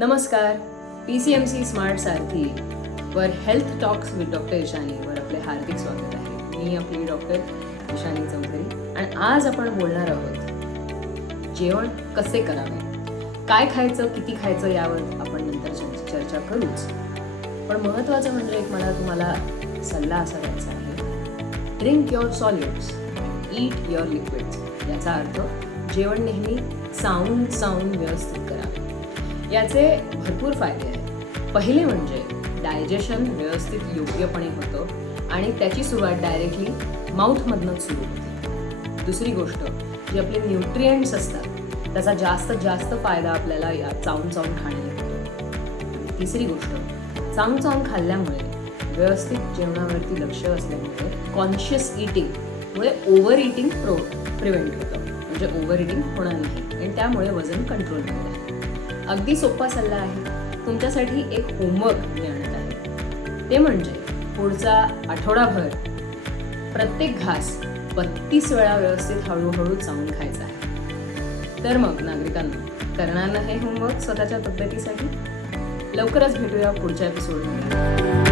नमस्कार P C M C smart Sarathi वर health talks with doctor Ishani वर आपले हार्दिक स्वागत आहे. मी आपली डॉक्टर इशानी चौधरी आणि आज आपण बोलणार आहोत जेवण कसे करावे? काय खायचं किती खायचं यावर आपण नंतर चर्चा करूच. पण महत्त्वाचं म्हणजे एक मला तुम्हाला सल्ला असा द्यायचा आहे drink your solids eat your liquids याचा अर्थ जेवण नेहमी साऊंड साऊंड व्यवस्थित करा. याचे भरपूर फायदे आहेत. पहिले म्हणजे डायजेशन व्यवस्थित योग्यपणे होतं आणि त्याची सुरुवात डायरेक्टली माउथमधनंच सुरू होते. दुसरी गोष्ट जे आपले न्यूट्रिएंट्स असतात त्याचा जास्त जास्त फायदा आपल्याला या चावून चावून खाण्याने होतो. तिसरी गोष्ट चावून चावून खाल्ल्यामुळे व्यवस्थित जेवणावरती लक्ष असल्यामुळे कॉन्शियस इटिंगमुळे ओव्हर इटिंग प्रो प्रिव्हेंट होतं. म्हणजे ओव्हर इटिंग होणार नाही. आणि त्यामुळे वजन कंट्रोलमध्ये होणार अगदी सोपा सल्ला आहे. तुमच्यासाठी एक होमवर्क मी आणत आहे. ते म्हणजे पुढचा आठवडाभर प्रत्येक घास बत्तीस वेळा व्यवस्थित हळूहळू चावून खायचा आहे. तर मग नागरिकांना करणार नाही हे होमवर्क स्वतःच्या तब्येतीसाठी? लवकरच भेटूया पुढच्या एपिसोडमध्ये